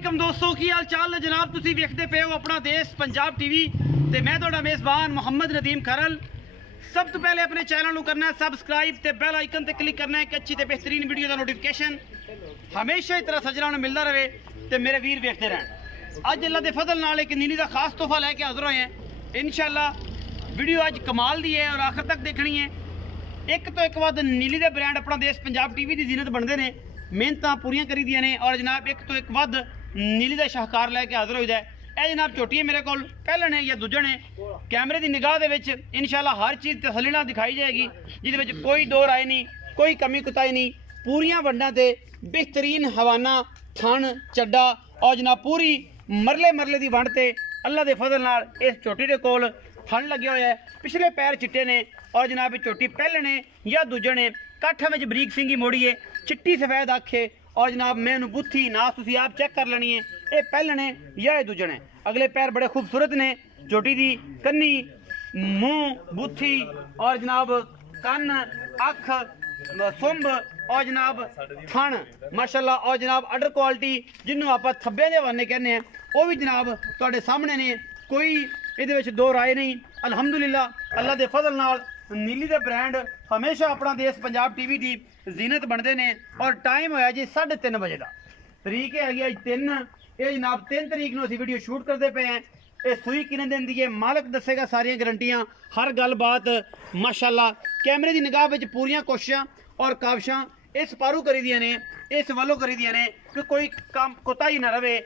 वालेकुम दोस्तों की हाल चाल है जनाब। तुसी देखते पे हो अपना देश पंजाब टीवी ते मैं तुहाडा मेज़बान मोहम्मद नदीम खरल। सब तो पहले अपने चैनल को करना है सबसक्राइब ते बेल आइकन ते क्लिक करना है कि अच्छी ते बेहतरीन वीडियो का नोटिफिकेशन हमेशा इस तरह सजना मिलता रहे ते मेरे वीर देखते रहन। अज अल्लाह के फजल नाल एक नीली का खास तोहफा लैके हाजिर होए हैं। इंशाअल्लाह वीडियो अज कमाल दी है और आखिर तक देखनी है। एक तो एक बाद नीली के ब्रांड अपना देश पंजाब टीवी की जीनत बनते हैं, मेहनत पूरी करी दी ने और जनाब एक तो एक वध नीली का शाहकार लैके हाजिर हो जाए। यह जनाब झोटी है मेरे को पहले ने या दूजे ने कैमरे की निगाह के इंशाल्लाह हर चीज़ तसली नाल दिखाई जाएगी, जिद कोई दो राय नहीं, कोई कमी कुताई नहीं। पूरियां वंडा ते बेहतरीन हवाना थन चड्डा और जनाब पूरी मरले मरले की वंड ते अल्लाह के फजल नाल इस झोटी के कोल थन लगे हुए है। पिछले पैर चिट्टे ने और जनाब झोटी पहले ने या दूजे ने काठा में बरीक सिंगी मोड़ी है, चिट्टी सफेद अख है और जनाब मैनू बुत्थी नास तुसी आप चेक कर लेनी है। ये पहले ने या ये दूजे ने। अगले पैर बड़े खूबसूरत ने, झोटी की कन्नी मुँह बुत्थी और जनाब कन अख सुंब और जनाब थन माशाल्लाह और जनाब अडर क्वालिटी जिन्होंने आप थब्बे के हवाने कहने हैं वह भी जनाब तुहाडे सामने ने। कोई ये दो राय नहीं। अलहमदुलिल्लाह अल्लाह के फजल नाल नीली के ब्रांड हमेशा अपना देश पंजाब टीवी की जीनत बनते हैं। और टाइम होया जी 3:30 बजे का, तरीक है अज 3 ये जनाब 3 तरीक को असी वीडियो शूट करते पे हैं। ये सुई किने दिन दी है मालक दसेगा सारिया गारंटियां हर गल बात माशाल्लाह। कैमरे की निगाह में पूरियां कोशिशां और काविशां इस पारू करी दियां ने, इस वालों करी दियां ने कि कोई काम कोताही ना रहे।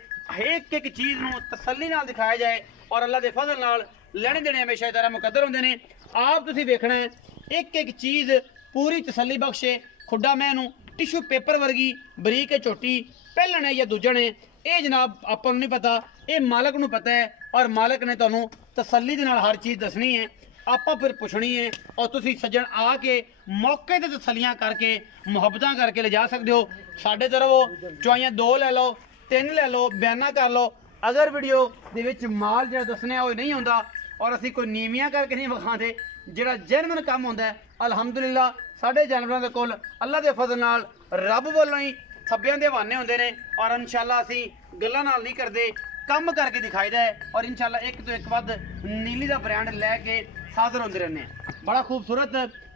एक एक चीज़ को तसल्ली नाल दिखाया जाए और अल्लाह के फजल नाल लेने देने हमेशा तरह मुकद्दर होंगे ने। आप तुसीं वेखना है एक एक चीज़ पूरी तसल्ली बख्श है। खुड्डा मैनू टिशू पेपर वर्गी बरीक है झोटी पहले ने या दूजे ने ये जनाब आपको नहीं पता, ये मालक नू पता है और मालक ने तुहानू तसल्ली दे नाल हर चीज़ दसनी है। आप फिर पुछनी है और तुसीं सज्जन आके मौके ते तसल्लियां करके मुहब्बतां करके ले जा सकते हो। साढ़े तो रवो चुआइयां 2 ले लो 3 ले लो बयाना कर लो। अगर वीडियो दे विच माल जो दसने वो नहीं होंदा और असी कोई नीवियां करके नहीं विखाते, जिहड़ा जेनवन काम होंदा है अलहमदुलिल्लाह साढ़े जानवरों के कोल अल्लाह के फजल नाल रब वालों ही थब्बियां दे हवाने होंदे ने और इंशाल्लाह असी गल्लां नाल नहीं करते, कम करके दिखाईदा है। और इंशाल्लाह एक तो एक वध नीली का ब्रांड लैके हाजिर होंदे रहने हैं। बड़ा खूबसूरत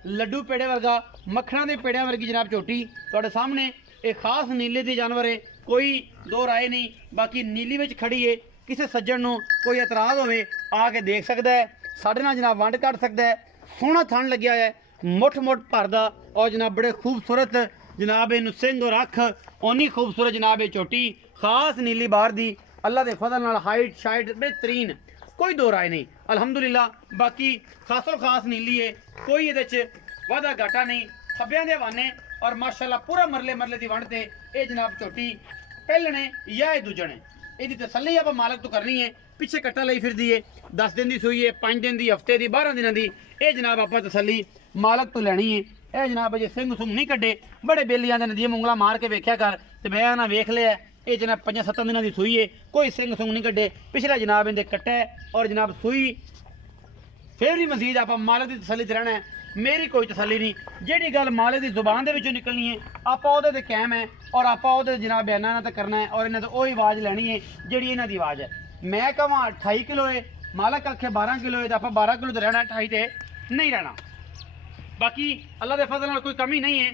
लड्डू पेड़े वर्गा मक्खना के पेड़िया वर्गी जनाब झोटी तुहाडे सामने एक खास नीले के जानवर है, कोई दो राय नहीं। बाकी नीली में खड़ी है, किसी सज्जन को कोई एतराज़ होवे आके देख सकता है, साढ़े नाल जनाब वंड कट सकता है। सोहना थन लग्या है मुठ मुठ भरदा और जनाब बड़े खूबसूरत जनाब इन सिंह और अख उन्नी खूबसूरत जनाब ये झोटी खास नीली बार दी अल्लाह के फजल नाल हाइट शाइट बेहतरीन, कोई दो राय नहीं अलहमदुलिल्लाह। बाकी खासो खास नीली है, कोई ये वादा घाटा नहीं, थब्बियां दे हवाने और माशाल्लाह पूरा मरले मरले की वंड ते ये जनाब झोटी पहले ने या ये दूजे ने। यदि तसल्ली आप मालक तो करनी है। पिछे कट्टा लाई फिर है 10 दिन की सूई है, 5 दिन की, हफ्ते की, 12 दिनों की। ये जनाब आप तसल्ली मालक तो लैनी है। यह जनाब अजे सिंह सुंह नहीं कड्डे, बड़े बेली आते नदियाँ उंगला मार के वेख्या कर तो मैं ना वेख लिया। ये जनाब 5-7 दिनों की सूई है, कोई सिंह सुंह नहीं कड्डे। पिछला जनाब इनके कट्टा है और जनाब सूई फिर भी मजीद आप मालक की तसल्ली रहना है। मेरी कोई तसल्ली नहीं, जी गल मालक की जुबान के विचों निकलनी है आप कैम है और आप जनाब बयाना ना तो करना है और इन्होंने तो आवाज़ लैनी है जी इन्हों की आवाज़ है। मैं कहा 28 किलो है, मालक आखे 12 किलो है तो आप 12 किलो तो रहना, 28 तो नहीं रहना। बाकी अल्लाह के फजल नाल कोई कमी नहीं है।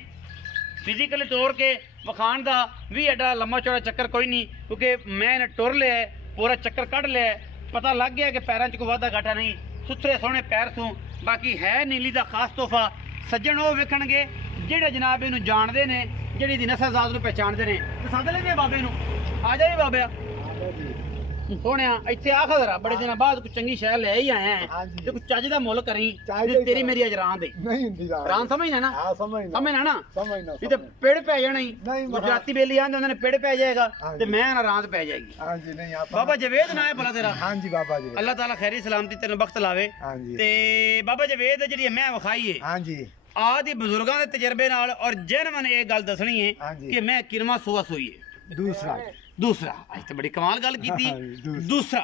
फिजिकली तौर के वखाण का भी एडा लम्बा चौड़ा चक्कर कोई नहीं, क्योंकि मैं इन्हें टुर लिया है, पूरा चक्कर कढ़ लिया है, पता लग गया कि पैरों च कोई वाधा घाटा नहीं, सुथरे सोहने पैर सूँ। बाकी है नीली का खास तोहफा सज्जन वो वेखणगे जेड़े जनाब इनू जानते हैं, जी दी नस्ल जात पहचानते हैं। तो सद लेंगे बाबे नू, आ जाए बाबा सोने इतने आ खरा बड़े दिन बाद कुछ चंगी शह ले ही आया है तो कुछ चज का मुल करी तेरी मेरी अज रान दे रान समझना ना समझना ना तो पेड़ पै जाना ही गुजराती बेली आंदे उन्होंने पेड़ पै जाएगा तो मैं ना रात पै जाएगी। बाबा जवेद ना है भला तेरा? हाँ जी बाबा जी, अल्लाह ताला खैरी सलामती तेन बख्त लावे। ते बाबा जवेद जी मैं विखाई है हाँ जी आदि बुजुर्गों के तजर्बे नाल और जेनवन ये गल दसनी है कि मैं किरमा सुआ सुई है। दूसरा आज तो बड़ी कमाल गल की दूसरा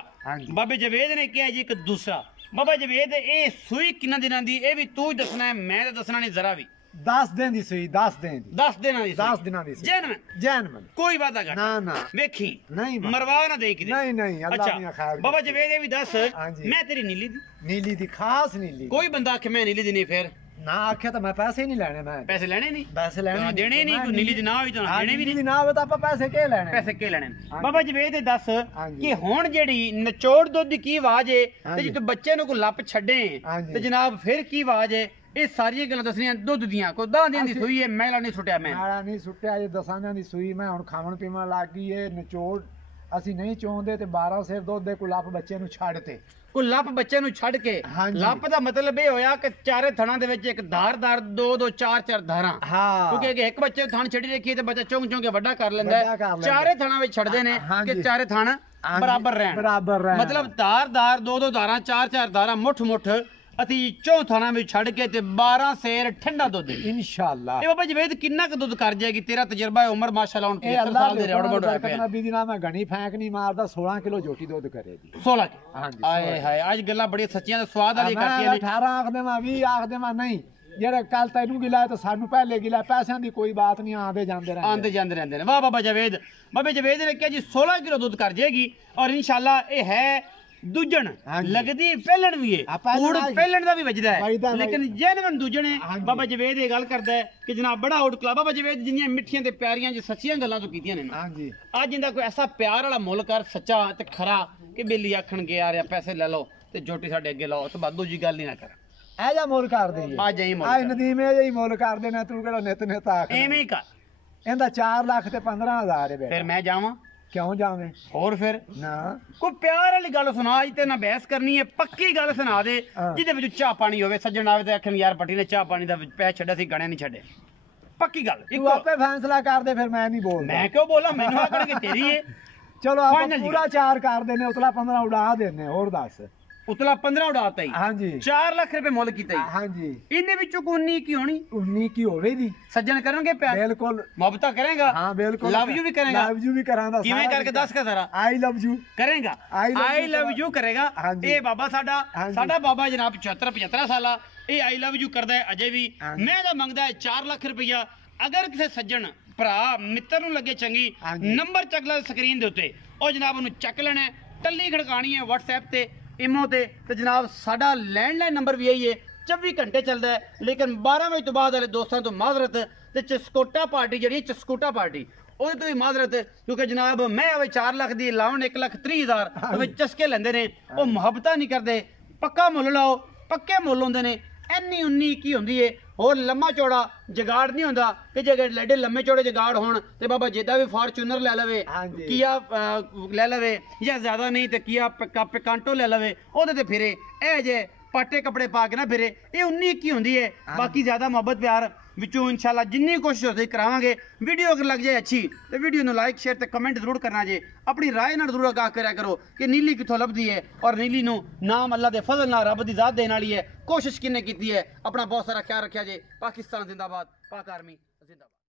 बाबे जवेद ने कहा जी कि दूसरा बाबा जवेद ये सुई किन्ना दिनों की ये भी तू दसना है, मैं तो दसना नहीं जरा भी। 10 दिन ਦੀ ਸੂਈ 10 ਦਿਨ ਦੀ 10 ਦਿਨਾਂ ਦੀ 10 ਦਿਨਾਂ ਦੀ ਜੈਨਮਨ ਕੋਈ ਵਾਦਾ ਕਰ ਨਾ ਨਾ ਵੇਖੀ ਨਹੀਂ ਮਰਵਾ ਨਾ ਦੇ ਕਿਤੇ ਨਹੀਂ ਨਹੀਂ ਅੱਲਾਹ ਦੀਆਂ ਖੈਰ ਬਾਬਾ ਜਵੇਦ ਇਹ ਵੀ ਦੱਸ ਹਾਂਜੀ। ਮੈਂ ਤੇਰੀ ਨੀਲੀ ਦੀ ਨੀਲੀ ਦੀ ਖਾਸ ਨੀਲੀ ਕੋਈ ਬੰਦਾ ਆਖੇ ਮੈਂ ਨੀਲੀ ਦੀ ਨਹੀਂ ਫਿਰ ਨਾ ਆਖਿਆ ਤਾਂ ਮੈਂ ਪੈਸੇ ਨਹੀਂ ਲੈਣੇ ਮੈਂ ਪੈਸੇ ਲੈਣੇ ਨਹੀਂ ਪੈਸੇ ਲੈਣੇ ਦੇਣੇ ਨਹੀਂ ਕੋਈ ਨੀਲੀ ਦੀ ਨਾ ਹੋਈ ਤਾਂ ਦੇਣੇ ਵੀ ਨੀਲੀ ਨਹੀਂ ਦੀ ਨਾ ਹੋਵੇ ਤਾਂ ਆਪਾਂ ਪੈਸੇ ਕੀ ਲੈਣੇ ਪੈਸੇ ਕੀ ਲੈਣੇ ਹਾਂਜੀ। ਬਾਬਾ ਜਵੇਦ ਇਹ ਦੱਸ ਹਾਂਜੀ। ਕਿ ਹੁਣ ਜਿਹੜੀ ਨਚੋੜ ਦੁੱਧ ਦੀ ਕੀ ਆਵਾਜ਼ ਏ ਤੇ ਹਾਂਜੀ। ਜੇ ਤੂੰ ਬੱਚੇ ਨੂੰ ਕੋਈ ਲੱਪ ਛੱਡੇ ਹਾਂਜੀ। ਤੇ ਜਨਾਬ ਫਿਰ ਕੀ ਆਵਾਜ਼ ਏ ਇਹ ਸਾਰੀਆਂ ਗੱਲਾਂ ਦੱਸਣੀਆਂ ਦੁੱਧ ਦੀਆਂ ਕੋਈ 10 ਦਿਨ ਦੀ ਅਸੀਂ- ਸੂਈ ਏ ਮੈਲਾ ਨਹੀਂ ਸੁੱਟਿਆ ਮੈਂ ਨਾਲਾ ਨਹੀਂ ਸੁੱਟਿਆ ਜੇ ਦਸਾਂ ਦੀ ਸੂਈ ਮੈਂ ਹੁਣ ਖਾਵਣ ਪੀਵਣ ਲੱਗ ਗਈ ਏ ਨਿਚੋੜ ਅਸੀਂ ਨਹੀਂ ਚਾਹੁੰਦੇ ਤੇ 12 ਸਿਰ ਦੁੱਧ ਦੇ ਕੁਲੱਪ ਬੱਚੇ ਨੂੰ ਛੱਡ ਤੇ ਕੋਈ ਲੱਪ ਬੱਚੇ ਨੂੰ ਛੱਡ ਕੇ ਹਾਂਜੀ। ਲੱਪ ਦਾ ਮਤਲਬ ਇਹ ਹੋਇਆ ਕਿ ਚਾਰੇ ਥਣਾਂ ਦੇ ਵਿੱਚ ਇੱਕ ਧਾਰ ਦੋ ਚਾਰ ਧਾਰਾਂ ਹਾਂ ਕਿਉਂਕਿ ਇੱਕ ਬੱਚੇ ਨੂੰ ਥਣ ਛੱਡੀ ਰੱਖੀ ਤੇ ਬੱਚਾ ਚੌਂਕ ਚੌਂਕ ਕੇ ਵੱਡਾ ਕਰ ਲੈਂਦਾ ਵੱਡਾ ਕਰ ਹੈ। ਲੈਂਦਾ। ਚਾਰੇ ਥਣਾਂ ਵਿੱਚ ਛੱਡਦੇ ਨੇ ਹਾਂਜੀ। ਕਿ ਚਾਰੇ ਥਣ ਹਾਂਜੀ, ਬਰਾਬਰ ਰਹਿਣ ਬਰਾਬਰ ਰਹਿਣ। ਮਤਲਬ ਧਾਰ ਦੋ ਧਾਰਾਂ ਚਾਰ ਧਾਰਾਂ ਮੁੱਠ ਅਸੀਂ ਚੌਂ ਥਣਾਂ ਵਿੱਚ ਛੱਡ ਕੇ ਤੇ 12 ਸੇਰ ਠੰਡਾ ਦੁੱਧ ਇਨਸ਼ਾਅੱਲਾ ਇਹ ਬਾਬਾ ਜਵੇਦ ਕਿੰਨਾ ਕੁ ਦੁੱਧ ਕਰ ਜਾਏਗੀ ਤੇਰਾ ਤਜਰਬਾ ਹੈ ਉਮਰ ਮਾਸ਼ਾਅੱਲਾ ਹੁਣ ਇਹ 75 ਅੱਲਾਹ ਸਾਲ ਦੇ ਰੌੜ ਬੜ ਹੋਇਆ ਪਿਆ ਨਬੀ ਦੀ ਨਾ ਮੈਂ ਗਣੀ ਫੈਂਕ ਨਹੀਂ ਮਾਰਦਾ 16 ਕਿਲੋ ਝੋਟੀ ਦੁੱਧ ਕਰੇਗੀ 16 ਹਾਂਜੀ, ਆਏ ਹਾਏ ਅੱਜ ਗੱਲਾਂ ਬੜੀਆਂ ਸੱਚੀਆਂ ਤੇ ਸਵਾਦ ਵਾਲੀਆਂ ਕਰਤੀਆਂ ਨੇ 18 ਆਖ ਦੇਵਾਂ 20 ਆਖ ਦੇਵਾਂ ਨਹੀਂ ਜਿਹੜਾ ਕੱਲ ਤੈਨੂੰ ਗਿਲਾ ਤਾਂ ਸਾਨੂੰ ਪਹਿਲੇ ਗਿਲਾ ਪੈਸਿਆਂ ਦੀ ਕੋਈ ਬਾਤ ਨਹੀਂ ਆਉਂਦੇ ਜਾਂਦੇ ਰਹਿੰਦੇ ਆਂਦੇ ਜਾਂਦੇ ਰਹਿੰਦੇ ਨੇ ਵਾਹ ਬਾਬਾ ਜਵੇਦ ਬਾਬੇ ਜਵੇਦ ਨੇ ਕਿਹਾ ਜੀ 16 ਕਿਲੋ ਦੁੱਧ ਕਰ ਜਾਏਗੀ ਔਰ ਇਨਸ਼ਾਅੱਲਾ ਇਹ ਹੈ ਦੂਜਣ ਹਾਂਜੀ। ਲੱਗਦੀ ਪਹਿਲਣ ਵੀ ਹੈ ਊੜ ਪਹਿਲਣ ਦਾ ਵੀ ਵੱਜਦਾ ਹੈ ਵੱਜਦਾ ਲੇਕਿਨ ਜੈਨਵਨ ਦੂਜਣ ਹੈ ਹਾਂਜੀ। ਬਾਬਾ ਜਵੇਦ ਇਹ ਗੱਲ ਕਰਦਾ ਹੈ ਕਿ ਜਨਾਬ ਬੜਾ ਆਊਟ ਕਲਾ ਬਾਬਾ ਜਵੇਦ ਜਿੰਨੀਆਂ ਮਿੱਠੀਆਂ ਤੇ ਪਿਆਰੀਆਂ ਜੀ ਸੱਚੀਆਂ ਗੱਲਾਂ ਤੋਂ ਕੀਤੀਆਂ ਨੇ ਨਾ ਹਾਂਜੀ ਅੱਜ ਇਹਦਾ ਕੋਈ ਐਸਾ ਪਿਆਰ ਵਾਲਾ ਮੁੱਲ ਕਰ ਸੱਚਾ ਤੇ ਖਰਾ ਕਿ ਬੇਲੀ ਆਖਣਗੇ ਯਾਰ ਆ ਪੈਸੇ ਲੈ ਲਓ ਤੇ ਜੋਟੀ ਸਾਡੇ ਅੱਗੇ ਲਾਓ ਤੇ ਬਾਅਦ ਦੂਜੀ ਗੱਲ ਨਹੀਂ ਨਾ ਕਰ ਇਹ ਜਾ ਮੁੱਲ ਕਰ ਦਈਏ ਅੱਜ ਹੀ ਮੁੱਲ ਆਹ ਕਰ। ਨਦੀਮ ਇਹ ਜਿਹੀ ਮੁੱਲ ਕਰ ਦੇਣਾ ਤੂੰ ਕਿਹੜਾ ਨਿਤ ਆਖ ਐਵੇਂ ਹੀ ਕਰ ਇਹਦਾ 4 ਲੱਖ ਤੇ 15,000 ਹੈ ਫਿਰ ਬੇਟਾ ਮੈਂ ਜਾਵਾਂ ਕਿਉਂ ਜਾਵੇਂ ਹੋਰ ਫਿਰ ਨਾ ਕੋਈ ਪਿਆਰ ਵਾਲੀ ਗੱਲ ਸੁਣਾ ਅੱਜ ਤੇ ਨਾ ਬਹਿਸ ਕਰਨੀ ਹੈ ਪੱਕੀ ਗੱਲ ਸੁਣਾ ਦੇ ਹਾਂ। ਜਿਹਦੇ ਵਿੱਚ ਚਾਹ ਪਾਣੀ ਹੋਵੇ ਸੱਜਣ ਆਵੇ ਤੇ ਆਖਣ ਯਾਰ ਪੱਟੀ ਨੇ ਚਾਹ ਪਾਣੀ ਦਾ ਪੈਸੇ ਛੱਡਿਆ ਸੀ ਗਣੇ ਨਹੀਂ ਛੱਡੇ ਪੱਕੀ ਗੱਲ ਤੂੰ ਇੱਕੋ ਆਪੇ ਫੈਸਲਾ ਕਰ ਦੇ ਫਿਰ ਮੈਂ ਨਹੀਂ ਬੋਲਦਾ ਮੈਂ ਕਿਉਂ ਬੋਲਾਂ ਮੈਨੂੰ ਆਖਣਗੇ ਤੇਰੀ ਏ ਚਲੋ ਆਪਾਂ Final ਜੀ। ਪੂਰਾ 4 ਕਰ ਦਿੰਨੇ ਉਤਲਾ 15 ਉਡਾ ਦਿੰਨੇ ਹੋਰ ਦੱਸ ਉਤਲਾ 15 ਉਡਾਤਾ ਹੀ ਹਾਂਜੀ 4 ਲੱਖ ਰੁਪਏ ਮੁੱਲ ਕੀਤਾ ਹੀ ਹਾਂਜੀ ਇਹਦੇ ਵਿੱਚੋਂ ਕੋਈ 19 ਕੀ ਹੋਣੀ 19 ਕੀ ਹੋਵੇਗੀ ਸੱਜਣ ਕਰਨਗੇ ਪਿਆਰ ਬਿਲਕੁਲ ਮੁਹੱਬਤਾਂ ਕਰੇਗਾ ਹਾਂ ਬਿਲਕੁਲ ਲਵ ਯੂ ਵੀ ਕਰੇਗਾ ਲਵ ਯੂ ਵੀ ਕਰਾਂਦਾ ਕਿਵੇਂ ਕਰਕੇ ਦੱਸ ਕੇ ਜ਼ਰਾ ਆਈ ਲਵ ਯੂ ਕਰੇਗਾ I love I you love you ਕਰੇਗਾ ਹਾਂਜੀ। ਇਹ ਬਾਬਾ ਸਾਡਾ ਹਾਂਜੀ। ਸਾਡਾ ਬਾਬਾ ਜਨਾਬ 74 75 ਸਾਲਾ ਇਹ ਆਈ ਲਵ ਯੂ ਕਰਦਾ ਹੈ ਅਜੇ ਵੀ ਹਾਂਜੀ। ਮੈਂ ਤਾਂ ਮੰਗਦਾ ਹੈ 4 ਲੱਖ ਰੁਪਈਆ ਅਗਰ ਕਿਸੇ ਸੱਜਣ ਭਰਾ ਮਿੱਤਰ ਨੂੰ ਲੱਗੇ ਚੰਗੀ ਹਾਂਜੀ। ਨੰਬਰ ਚੱਕ ਲੈ ਸਕਰੀਨ ਦੇ ਉੱਤੇ ਉਹ ਜਨਾਬ ਉਹਨੂੰ ਚੱਕ ਲੈਣਾ ਹੈ, ਟੱਲੀ ਖੜਕਾਣੀ ਹੈ WhatsApp ਤੇ ਇਮੋ ਤੇ ਜਨਾਬ ਸਾਡਾ ਲੈਂਡਲਾਈਨ ਨੰਬਰ ਵੀ ਇਹੀ ਹੈ 24 ਘੰਟੇ ਚੱਲਦਾ ਹੈ ਲੇਕਿਨ 12 ਵਜੇ ਤੋਂ ਬਾਅਦ ਵਾਲੇ ਦੋਸਤਾਂ ਤੋਂ ਮਾਜ਼ਰਤ ਤੇ ਚਸਕੋਟਾ ਪਾਰਟੀ ਜਿਹੜੀ ਹੈ ਚਸਕੋਟਾ ਪਾਰਟੀ ਉਹਦੇ ਤੋਂ ਵੀ ਮਾਜ਼ਰਤ ਕਿਉਂਕਿ ਜਨਾਬ ਮੈਂ ਹੋਵੇ 4 ਲੱਖ ਦੀ ਲਾਉਣ 1,30,000 ਉਹ ਚਸਕੇ ਲੈਂਦੇ ਨੇ ਉਹ ਮੁਹੱਬਤਾਂ ਨਹੀਂ ਕਰਦੇ ਪੱਕਾ ਮੁੱਲ ਲਾਓ ਪੱਕੇ ਮੁੱਲ ਹੁੰਦੇ ਨੇ ਇੰਨੀ 19 ਕੀ ਹੁੰਦੀ ਏ ਹੋਰ ਲੰਮਾ ਚੌੜਾ ਜਗਾੜ ਨਹੀਂ ਹੁੰਦਾ ਕਿ ਜੇ ਲੈਡੇ ਲੰਮੇ ਚੌੜੇ ਜਗਾੜ ਹੋਣ ਤੇ ਬਾਬਾ ਜਿੱਦਾਂ ਵੀ ਫਾਰਚੂਨਰ ਲੈ ਲਵੇ ਹਾਂਜੀ। ਕੀਆ ਲੈ ਲਵੇ ਜਾਂ ਜ਼ਿਆਦਾ ਨਹੀਂ ਤੇ ਕੀਆ ਪਿਕਾਂਟੋ ਲੈ ਲਵੇ ਉਹਦੇ ਤੇ ਫਿਰੇ ਇਹ ਜੇ ਪਾਟੇ ਕੱਪੜੇ ਪਾ ਕੇ ਨਾ ਫਿਰੇ ਇਹ 19 ਕੀ ਹੁੰਦੀ ਏ ਬਾਕੀ ਜ਼ਿਆਦਾ ਮੁਹੱਬਤ ਪਿਆਰ ਵਿੱਚੋਂ ਇਨਸ਼ਾਅੱਲਾ ਜਿੰਨੀ ਕੋਸ਼ਿਸ਼ ਹੋ ਸਕੇ ਕਰਾਵਾਂਗੇ ਵੀਡੀਓ ਅਗਰ ਲੱਗ ਜਾਏ ਅੱਛੀ ਤੇ ਵੀਡੀਓ ਨੂੰ ਲਾਈਕ ਸ਼ੇਅਰ ਤੇ ਕਮੈਂਟ ਜ਼ਰੂਰ ਕਰਨਾ ਜੇ ਆਪਣੀ ਰਾਏ ਨਾਲ ਜ਼ਰੂਰ ਆਗਾਹ ਕਰਿਆ ਕਰੋ ਕਿ ਨੀਲੀ ਕਿੱਥੋਂ ਲੱਭਦੀ ਹੈ ਔਰ ਨੀਲੀ ਨੂੰ ਨਾਮ ਅੱਲਾ ਦੇ ਫਜ਼ਲ ਨਾਲ ਰੱਬ ਦੀ ਜ਼ਾਤ ਦੇਣ ਵਾਲੀ ਹੈ ਕੋਸ਼ਿਸ਼ ਕਿੰਨੇ ਕੀਤੀ ਹੈ ਆਪਣਾ ਬਹੁਤ ਸਾਰਾ ਖਿਆਲ ਰੱਖਿਆ ਜੇ ਪਾਕਿਸਤਾਨ ਜ਼ਿੰਦਾਬਾਦ ਪਾਕ ਆਰਮੀ